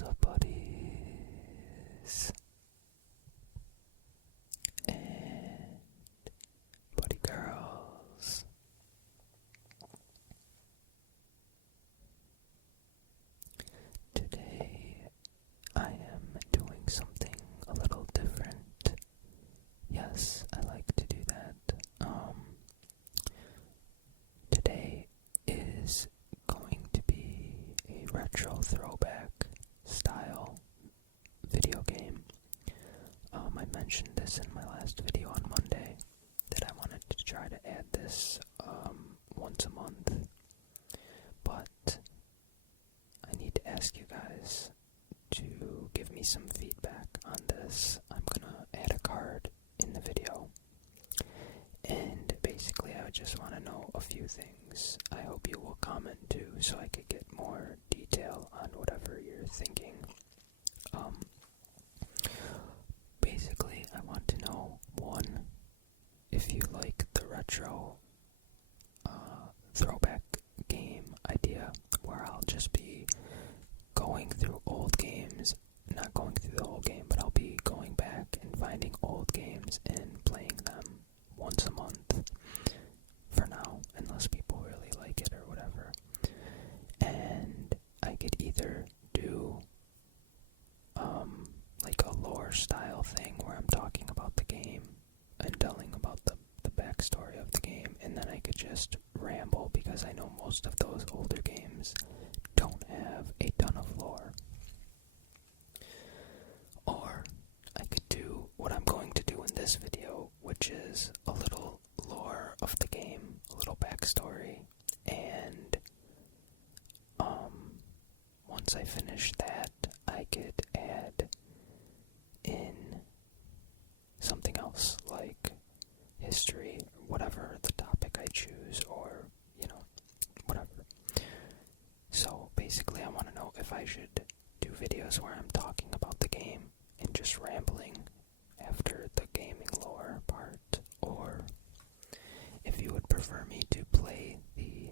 What's up, buddies? And buddy girls. Today I am doing something a little different. Yes, I like to do that. Today is going to be a retro throwback style video game. I mentioned this in my last video on Monday that I wanted to try to add this once a month, but I need to ask you guys to give me some feedback on this. I'm gonna add a card in the video, and basically I just want to know a few things. I hope you will comment too, so I could get more detail on whatever you're thinking. Basically, I want to know, one, if you like the retro throwback game idea, where I'll just be going through old games, not going through the whole game, but I'll be going back and finding old games and playing them once a month for now, unless people really like it or whatever. And I could either do like a lore style thing where I'm talking about the game and telling about the backstory of the game, and then I could just ramble because I know most of those older games don't have a ton of lore. Or I could do what I'm going to do in this video, which is a little lore of the game, a little backstory, and once I finish that, I could add in something else, like history, or whatever the topic I choose, or, whatever. So basically I want to know if I should do videos where I'm talking about the game and just rambling after the gaming lore part, or if you would prefer me to play the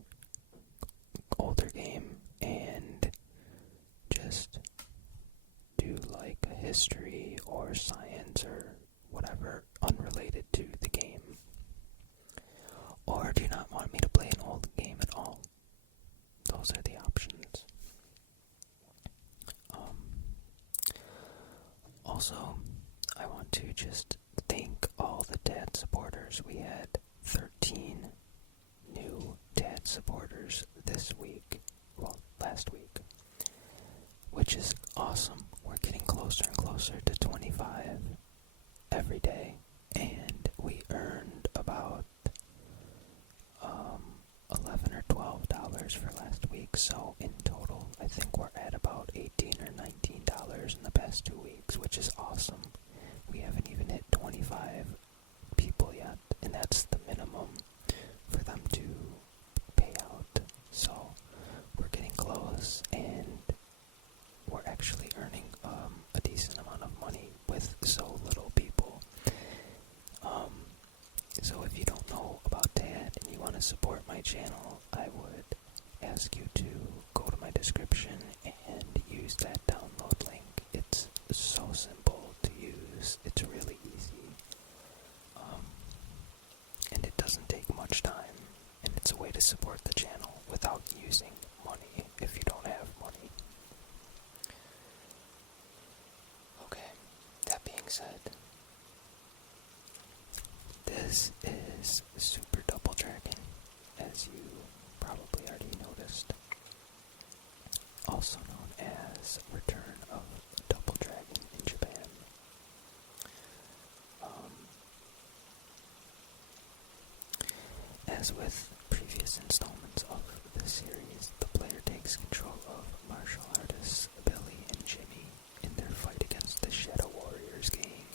older game and just do like a history or science or whatever unrelated to the game. Or do you not want me to play an old game at all? Those are the options. Also, I want to just thank all the TAD supporters. We had 13 new TAD supporters this week, last week, which is awesome. We're getting closer and closer to 25 every day, and we earned about $11 or $12 for last week, so in total I think we're at about $18 or $19 in the past 2 weeks, which is awesome. We haven't even hit 25 people yet, and that's the minimum for them to pay out. So we're getting close, and we're actually earning a decent amount of money with so little people. So if you don't know about TAD and you want to support my channel, I would ask you to go to my description and use that download link. It's so simple to use. It's really easy. And it doesn't take much time. And it's a way to support the channel without using money if you don't have money. Okay, that being said, this is Super Double Dragon, as you probably already noticed, also known as Return of Double Dragon in Japan. As with previous installments of this series, the player takes control of martial artists Billy and Jimmy in their fight against the Shadow Warriors gang.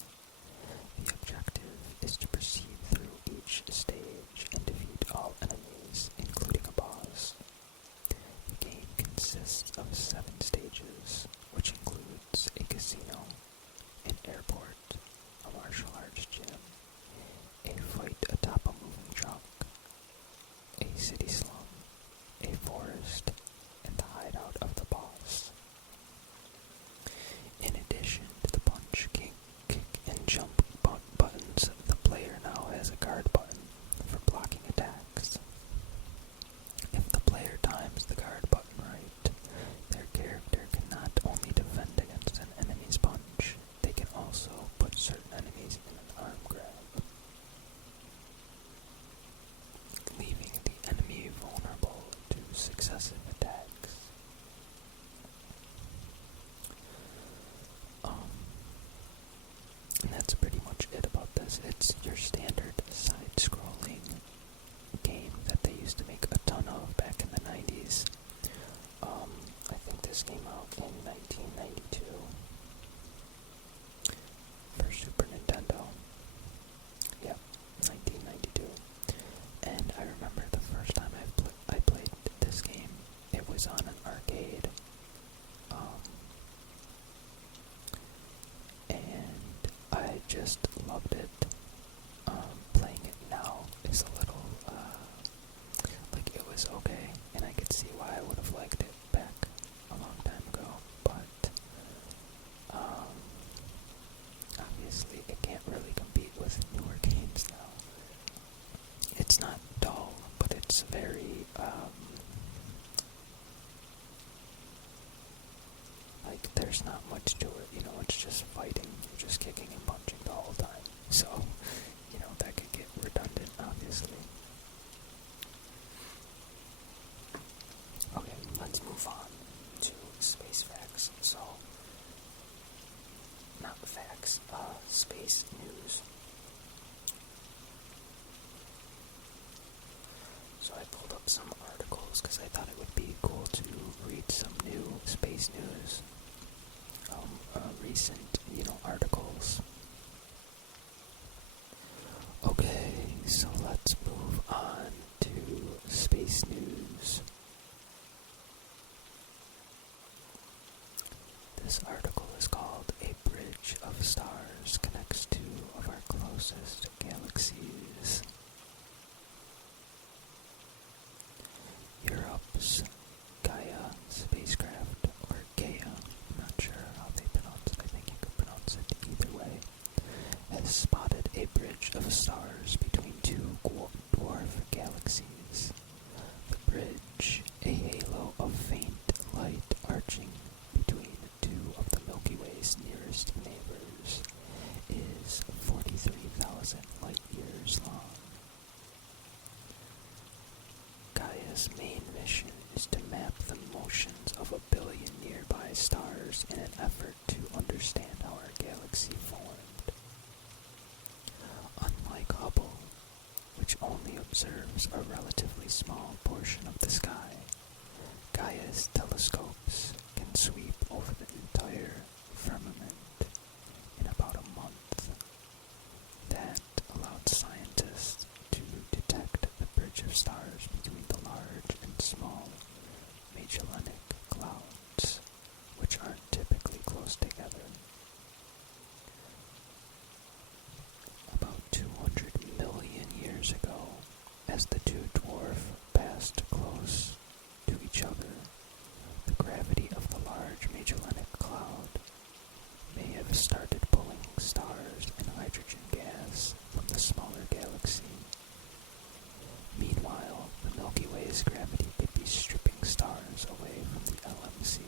The objective is to proceed through each stage and defeat all enemies, including a boss. The game consists of 7 stages, which includes a casino, an airport, a martial arts gym, a fight atop a moving truck, a city slum, a forest, and the hideout. this came out in 1992 for Super Nintendo. Yep, 1992. And I remember the first time I played this game, it was on an arcade. And I just loved it. Playing it now is a little, like it was okay, and I could see why I would have liked it back a long time ago, but, obviously it can't really compete with newer games now. It's not dull, but it's very, like, there's not much to it, it's just fighting, you're just kicking and punching the whole time, so, that could get redundant, obviously. Okay, let's move on to space facts. So, not facts, space news. So I pulled up some articles because I thought it would be cool to read some new space news. Recent, articles. Okay, so let's move on to space news. This article is called "A Bridge of Stars Connects Two of Our Closest Galaxies." Europe's Gaia spacecraft, or Gaia, I'm not sure how they pronounce it, I think you could pronounce it either way, has spotted a bridge of stars between two dwarf galaxies. The bridge, a halo of faint light arching between two of the Milky Way's nearest neighbors, is 43,000 light years long. Gaia's main mission is to map the motions of 1 billion nearby stars in an effort to understand how our galaxy formed. Unlike Hubble, which only observes a relatively small portion of the sky, Gaia's telescopes can sweep over the entire firmament in about a month. That allowed scientists to detect the bridge of stars between the large and small Magellanic Clouds, which aren't typically close together. About 200 million years ago, as the two dwarfs passed close to each other, the gravity of the large Magellanic Cloud may have started pulling stars and hydrogen gas from the smaller galaxy. Meanwhile, the Milky Way's gravity could be stripping stars away from the LMC.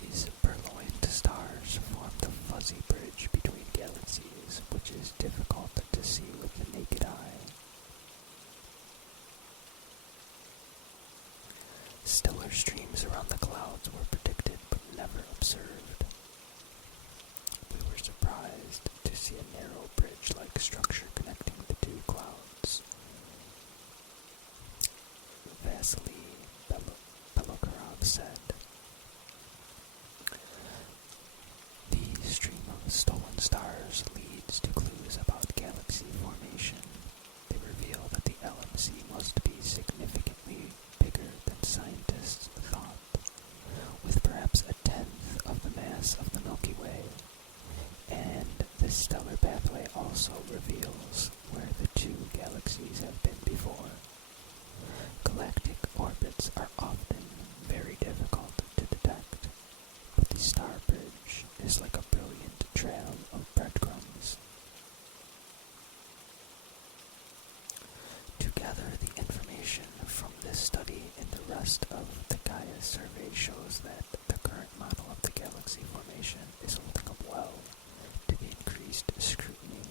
These purloined stars form the fuzzy bridge between galaxies, which is difficult to see with the naked eye. Stellar streams around the clouds were predicted but never observed. We were surprised to see a narrow bridge-like structure connecting the two clouds. Vasily Belokharov said, "The stream of stolen stars leads to clues about galaxy formation. They reveal that the LMC must be significantly bigger than scientists thought, with perhaps a tenth of the mass of the Milky Way. And this stellar pathway also reveals where the two galaxies have been before. Galactic orbits are often very difficult to detect, but the star bridge is like a brilliant trail of breadcrumbs." To gather the information from this study and the rest of the Gaia survey shows that the current model of the galaxy formation is holding up well to the increased scrutiny.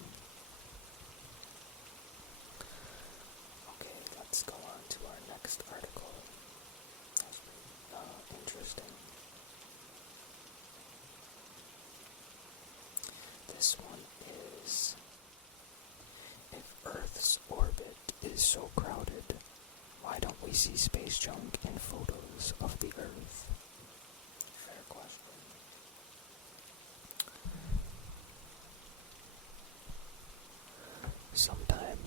Okay, let's go on to our next article. That's pretty interesting. This one is, if Earth's orbit is so crowded, why don't we see space junk in photos of the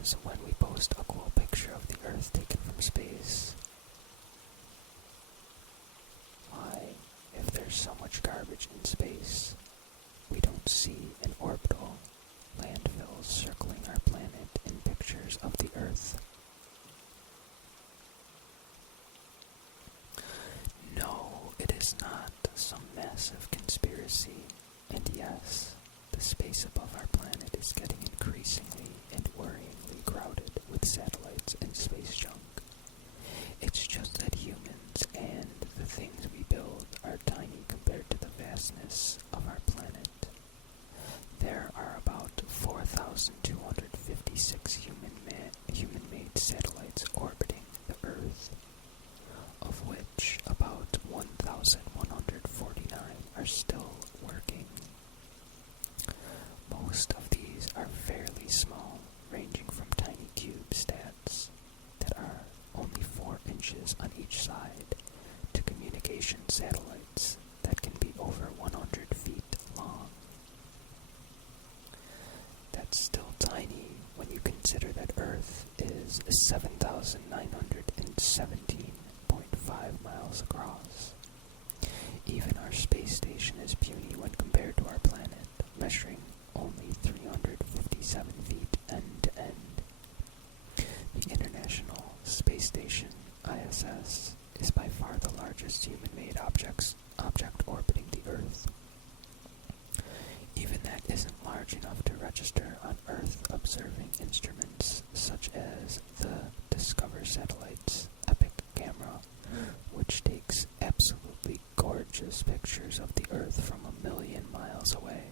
times when we post a cool picture of the Earth taken from space, why, if there's so much garbage in space, we don't see an orbital landfills circling our planet in pictures of the Earth? No, it is not some massive conspiracy, and yes, the space above our planet is getting increasingly and worryingly crowded with satellites and space junk. It's just that humans and the things we build are tiny compared to the vastness of our planet. There are about 4,256 human-made satellites orbiting the Earth, of which about 1,149 are still working. Most of these are fairly small, ranging from tiny CubeSats that are only 4 inches on each side to communication satellites that can be over 100 feet long. That's still tiny when you consider that Earth is 7,917.5 miles across. Even our space station is puny when compared to our planet, measuring only 357 feet end to end. The International Space Station, ISS, is by far the largest human-made object orbiting the Earth. Even that isn't large enough to register on Earth-observing instruments such as the Discover satellite's Epic camera, which takes absolutely gorgeous pictures of the Earth from 1,000,000 miles away.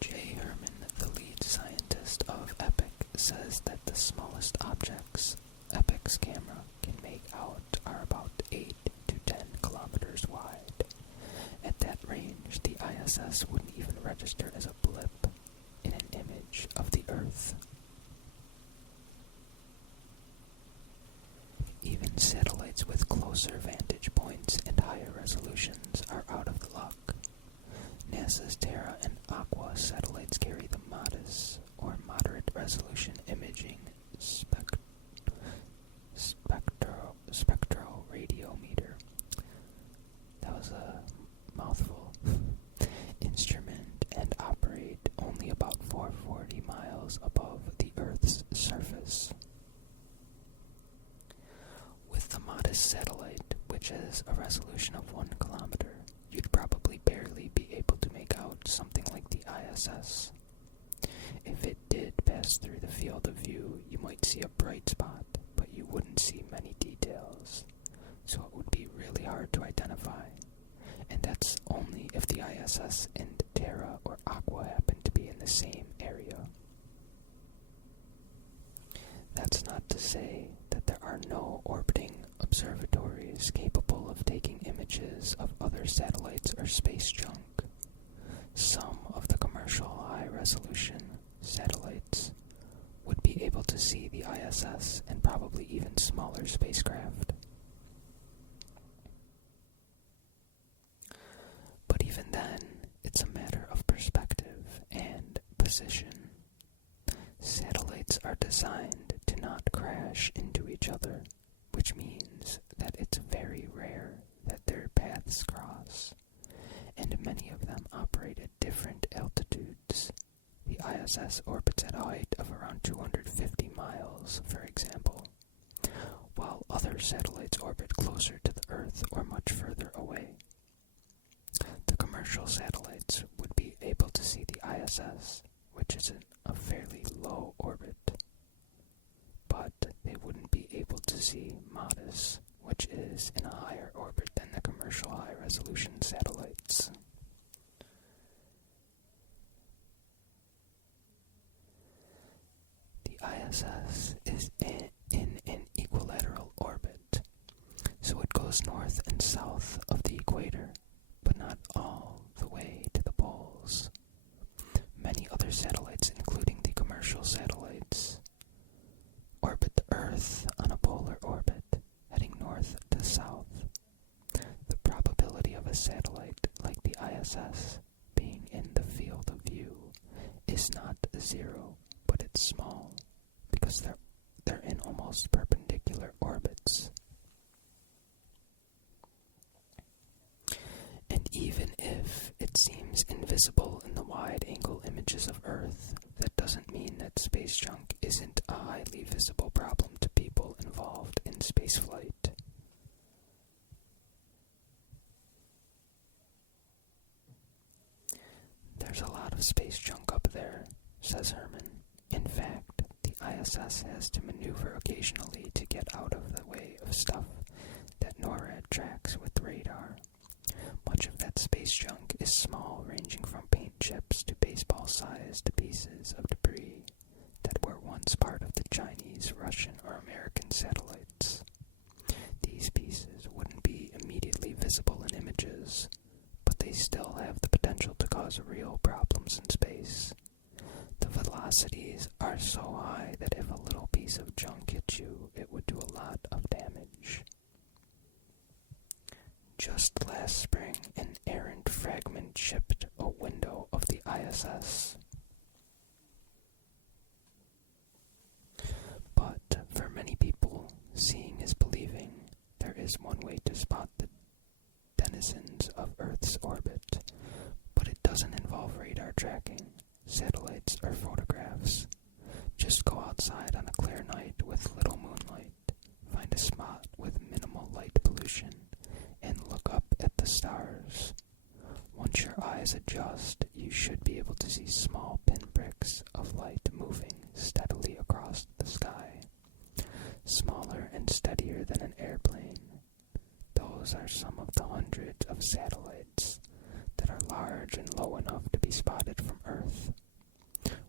Jay Herman, the lead scientist of Epic, says that the smallest objects Epic's camera can make out are about 8 to 10 kilometers wide. At that range, the ISS wouldn't even register as a blip in an image of the Earth. Even satellites with closer vantage points and higher resolutions are out of the luck. NASA's Terra and Aqua satellites carry the MODIS, or Moderate Resolution Imaging Spectroradiometer. That was a mouthful. Instrument and operate only about 440 miles above the Earth's surface. With the MODIS satellite, which has a resolution of 1 kilometer, you'd probably barely be able to make out something like the ISS. If it did pass through the field of view, you might see a bright spot, but you wouldn't see many details, so it would be really hard to identify. And that's only if the ISS and Terra or Aqua happen to be in the same area. That's not to say that there are no orbiting observatories capable of taking images of other satellites or space junk. Some of the commercial high-resolution satellites would be able to see the ISS and probably even smaller spacecraft. But even then, it's a matter of perspective and position. Satellites are designed to not crash into each other, which means that it's very rare that their paths cross, and many of them operate at different altitudes. The ISS orbits at a height of around 250 miles, for example, while other satellites orbit closer to the Earth or much further away. The commercial satellites would be able to see the ISS, which is in a fairly low orbit, but they wouldn't be able to see MODIS, which is in a higher orbit than the commercial high-resolution satellites. The ISS is in an equilateral orbit, so it goes north and south of the equator, but not all the way to the poles. Many other satellites, including the commercial satellites, orbit the Earth on a polar orbit, heading north to south. The probability of a satellite like the ISS being in the field of view zero, but it's small because they're in almost perpendicular orbits. And even if it seems invisible in the wide-angle images of Earth, that doesn't mean that space junk isn't a highly visible problem to people involved in spaceflight. There's a lot of space junk up there, says Herman. In fact, the ISS has to maneuver occasionally to get out of the way of stuff that NORAD tracks with radar. Much of that space junk is small, ranging from paint chips to baseball-sized pieces of debris that were once part of the Chinese, Russian, or American satellites. These pieces wouldn't be immediately visible in images, but they still have the potential to cause real problems in space. The velocities are so high that if a little piece of junk hit you, it would do a lot of damage. Just last spring, an errant fragment chipped a window of the ISS. But for many people, seeing is believing. There is one way to spot the denizens of Earth's orbit, but it doesn't involve radar tracking, satellites, or photographs. Just go outside on a clear night with little moonlight, find a spot with minimal light pollution, and look up at the stars. Once your eyes adjust, you should be able to see small pinpricks of light moving steadily across the sky, smaller and steadier than an airplane. Those are some of the hundreds of satellites that are large and low enough to be spotted from Earth,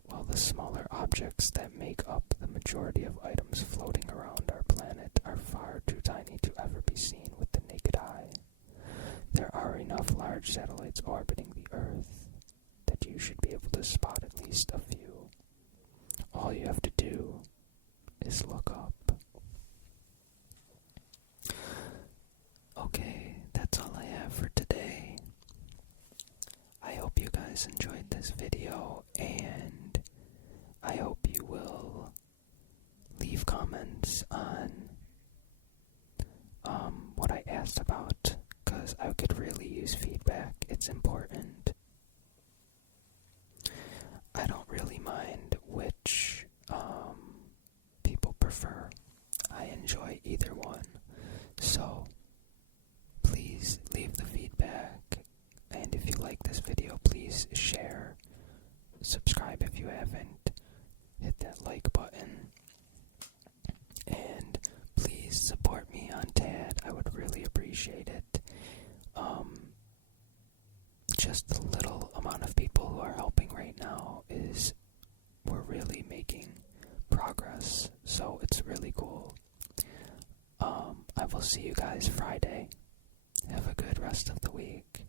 while the smaller objects that make up the majority of items floating around our planet are far too tiny to ever be seen with the naked eye. There are enough large satellites orbiting the Earth that you should be able to spot at least a few. All you have to do is look up. Okay, that's all I have for today. I hope you guys enjoyed this video, and I hope you will leave comments on what I asked about, because I could really use feedback. It's important. I don't really mind which people prefer. I enjoy either one. So please leave the feedback, and if you like this video, please share, subscribe if you haven't, hit that like button, and please support me on TAD. I would really appreciate it. Just the little amount of people who are helping right now we're really making progress, so it's really cool. I will see you guys Friday. Have a good rest of the week.